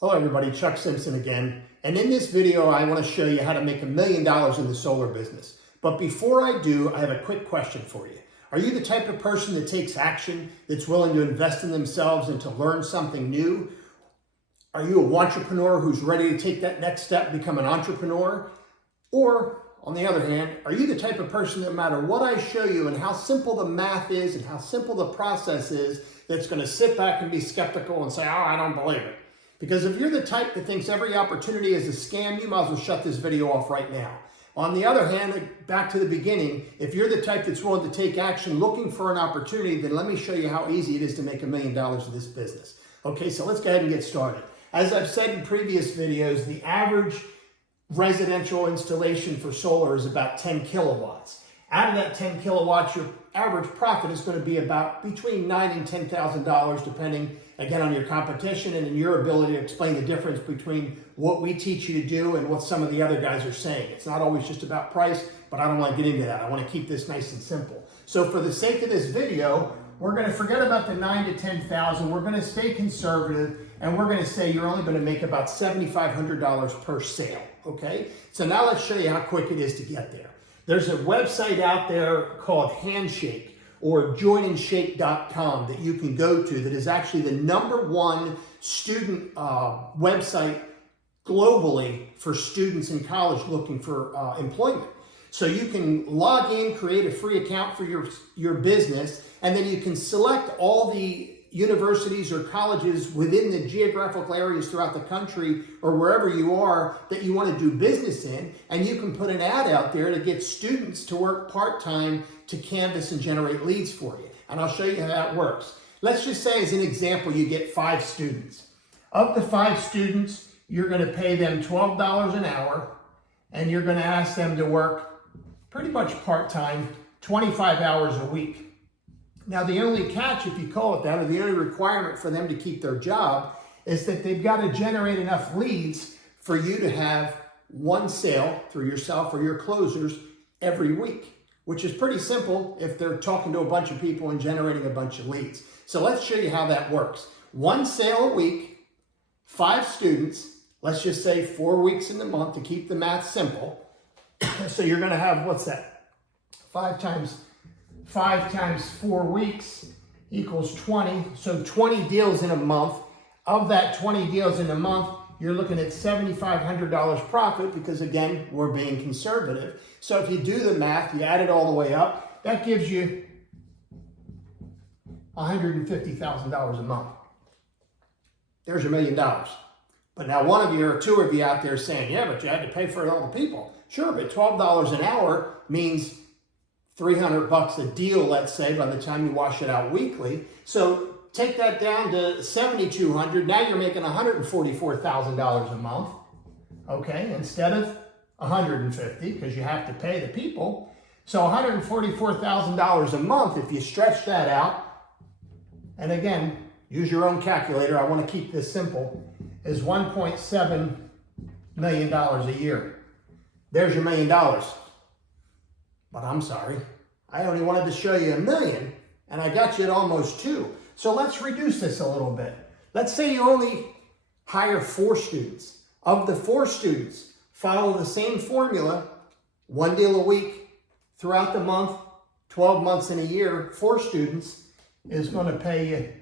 Hello everybody, Chuck Simpson again. And in this video, I want to show you how to make $1 million in the solar business. But before I do, I have a quick question for you. Are you the type of person that takes action, that's willing to invest in themselves and to learn something new? Are you a entrepreneur who's ready to take that next step, become an entrepreneur? Or, on the other hand, are you the type of person that no matter what I show you and how simple the math is and how simple the process is, that's going to sit back and be skeptical and say, oh, I don't believe it? Because if you're the type that thinks every opportunity is a scam, you might as well shut this video off right now. On the other hand, back to the beginning, if you're the type that's willing to take action looking for an opportunity, then let me show you how easy it is to make $1 million in this business. Okay, so let's go ahead and get started. As I've said in previous videos, the average residential installation for solar is about 10 kilowatts. Out of that 10 kilowatts, your average profit is going to be about between $9,000 and $10,000, depending, again, on your competition and in your ability to explain the difference between what we teach you to do and what some of the other guys are saying. It's not always just about price, but I don't want to get into that. I want to keep this nice and simple. So for the sake of this video, we're going to forget about the $9,000 to $10,000. We're going to stay conservative, and we're going to say you're only going to make about $7,500 per sale, okay? So now let's show you how quick it is to get there. There's a website out there called Handshake or joinandshake.com that you can go to that is actually the #1 student website globally for students in college looking for employment. So you can log in, create a free account for your business, and then you can select all the universities or colleges within the geographical areas throughout the country or wherever you are that you want to do business in, and you can put an ad out there to get students to work part-time to canvas and generate leads for you. And I'll show you how that works. Let's just say as an example, you get 5 students. Of the 5 students, you're going to pay them $12 an hour, and you're going to ask them to work pretty much part-time, 25 hours a week. Now, the only catch, if you call it that, or the only requirement for them to keep their job is that they've got to generate enough leads for you to have one sale through yourself or your closers every week, which is pretty simple if they're talking to a bunch of people and generating a bunch of leads. So let's show you how that works. 1 sale a week, 5 students, let's just say 4 weeks in the month to keep the math simple. So you're going to have, what's that? 5 times 4 weeks equals 20. So 20 deals in a month. Of that 20 deals in a month, you're looking at $7,500 profit because, again, we're being conservative. So if you do the math, you add it all the way up, that gives you $150,000 a month. There's $1 million. But now one of you or 2 of you out there saying, yeah, but you had to pay for all the people. Sure, but $12 an hour means $300 a deal, let's say, by the time you wash it out weekly. So take that down to $7,200. Now you're making $144,000 a month, okay, instead of $150 because you have to pay the people. So $144,000 a month, if you stretch that out, and again, use your own calculator, I want to keep this simple, is $1.7 million a year. There's your $1 million. But I'm sorry, I only wanted to show you $1 million, and I got you at almost 2. So let's reduce this a little bit. Let's say you only hire 4 students. Of the 4 students, follow the same formula, 1 deal a week throughout the month, 12 months in a year. 4 students is going to pay you,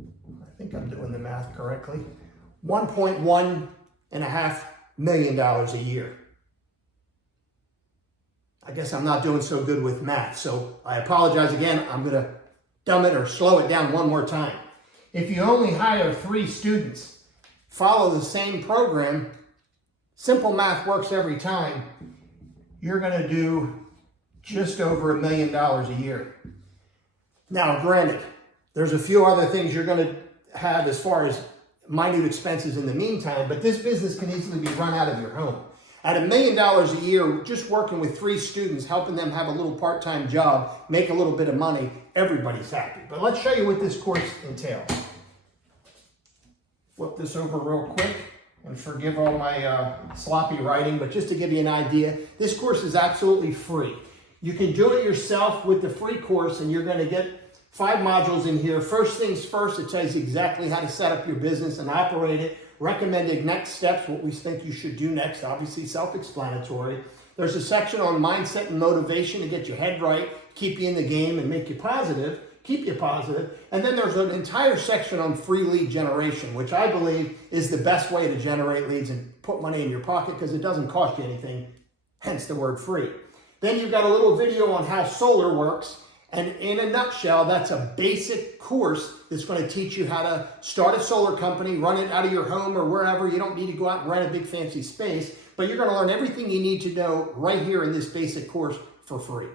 I think I'm doing the math correctly, $1.1 million a year. I guess I'm not doing so good with math, so I apologize again. I'm going to dumb it or slow it down one more time. If you only hire 3 students, follow the same program, simple math works every time, you're going to do just over $1 million a year. Now, granted, there's a few other things you're going to have as far as minute expenses in the meantime, but this business can easily be run out of your home. At $1 million a year, just working with 3 students, helping them have a little part-time job, make a little bit of money, everybody's happy. But let's show you what this course entails. Flip this over real quick, and forgive all my sloppy writing, but just to give you an idea, this course is absolutely free. You can do it yourself with the free course, and you're going to get 5 modules in here. First things first, it tells you exactly how to set up your business and operate it. Recommended next steps, what we think you should do next, obviously self-explanatory. There's a section on mindset and motivation to get your head right, keep you in the game and make you positive, keep you positive. And then there's an entire section on free lead generation, which I believe is the best way to generate leads and put money in your pocket because it doesn't cost you anything, hence the word free. Then you've got a little video on how solar works. And in a nutshell, that's a basic course that's going to teach you how to start a solar company, run it out of your home or wherever. You don't need to go out and rent a big fancy space, but you're going to learn everything you need to know right here in this basic course for free.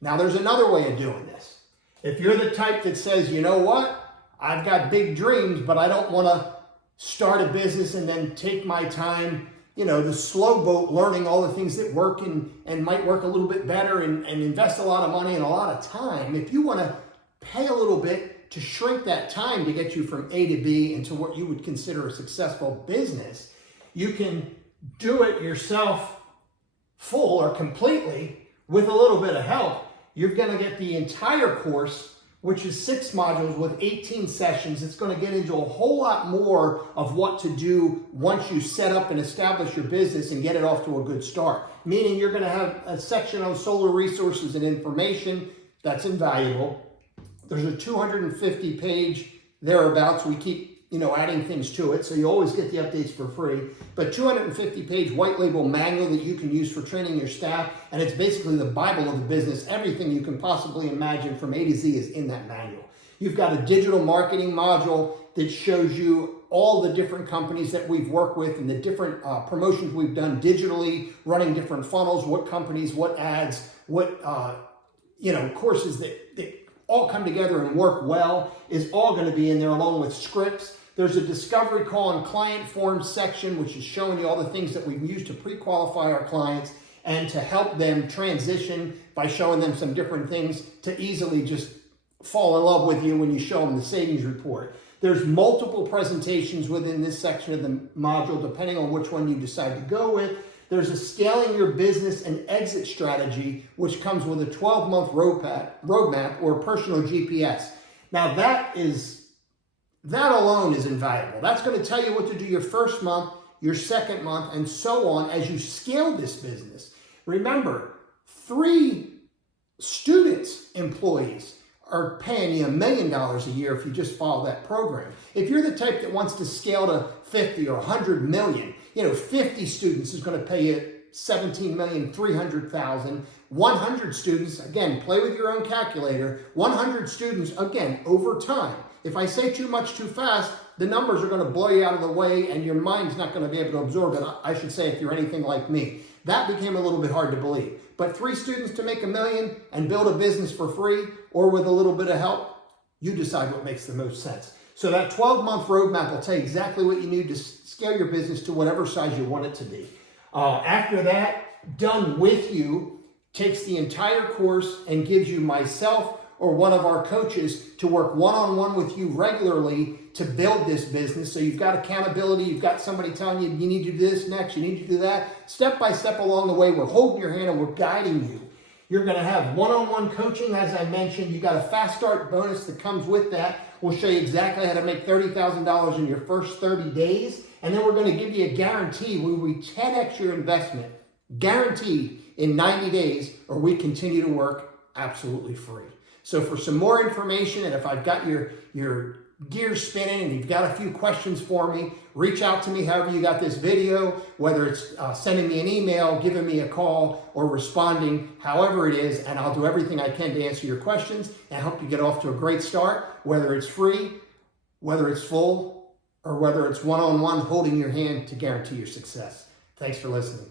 Now, there's another way of doing this. If you're the type that says, you know what, I've got big dreams, but I don't want to start a business and then take my time, the slow boat, learning all the things that work and might work a little bit better and invest a lot of money and a lot of time. If you want to pay a little bit to shrink that time to get you from A to B into what you would consider a successful business, you can do it yourself full or completely with a little bit of help. You're going to get the entire course, which is 6 modules with 18 sessions. It's going to get into a whole lot more of what to do once you set up and establish your business and get it off to a good start. Meaning you're going to have a section on solar resources and information. That's invaluable. There's a 250-page thereabouts. We keep adding things to it, so you always get the updates for free. But 250-page white label manual that you can use for training your staff, and it's basically the Bible of the business. Everything you can possibly imagine from A to Z is in that manual. You've got a digital marketing module that shows you all the different companies that we've worked with and the different promotions we've done digitally, running different funnels, what companies, what ads, what courses that all come together and work well is all going to be in there along with scripts. There's a discovery call and client forms section, which is showing you all the things that we've used to pre-qualify our clients and to help them transition by showing them some different things to easily just fall in love with you when you show them the savings report. There's multiple presentations within this section of the module, depending on which one you decide to go with. There's a scaling your business and exit strategy, which comes with a 12-month roadmap or personal GPS. Now that alone is invaluable. That's going to tell you what to do your first month, your second month, and so on as you scale this business. Remember, 3 students, employees, are paying you $1 million a year if you just follow that program. If you're the type that wants to scale to 50 or 100 million, 50 students is going to pay you $17,300,000. 100 students, again, play with your own calculator. 100 students, again, over time. If I say too much too fast, the numbers are going to blow you out of the way and your mind's not going to be able to absorb it. I should say if you're anything like me. That became a little bit hard to believe. But 3 students to make $1 million and build a business for free or with a little bit of help, you decide what makes the most sense. So that 12-month roadmap will tell you exactly what you need to scale your business to whatever size you want it to be. After that, done with you, takes the entire course and gives you myself or one of our coaches to work one-on-one with you regularly to build this business. So you've got accountability, you've got somebody telling you, you need to do this next, you need to do that. Step by step along the way, we're holding your hand and we're guiding you. You're going to have one-on-one coaching, as I mentioned. You got a fast start bonus that comes with that. We'll show you exactly how to make $30,000 in your first 30 days. And then we're going to give you a guarantee where we 10x your investment, guaranteed in 90 days, or we continue to work absolutely free. So for some more information, and if I've got your gears spinning and you've got a few questions for me, reach out to me however you got this video, whether it's sending me an email, giving me a call, or responding, however it is, and I'll do everything I can to answer your questions and help you get off to a great start, whether it's free, whether it's full, or whether it's one-on-one holding your hand to guarantee your success. Thanks for listening.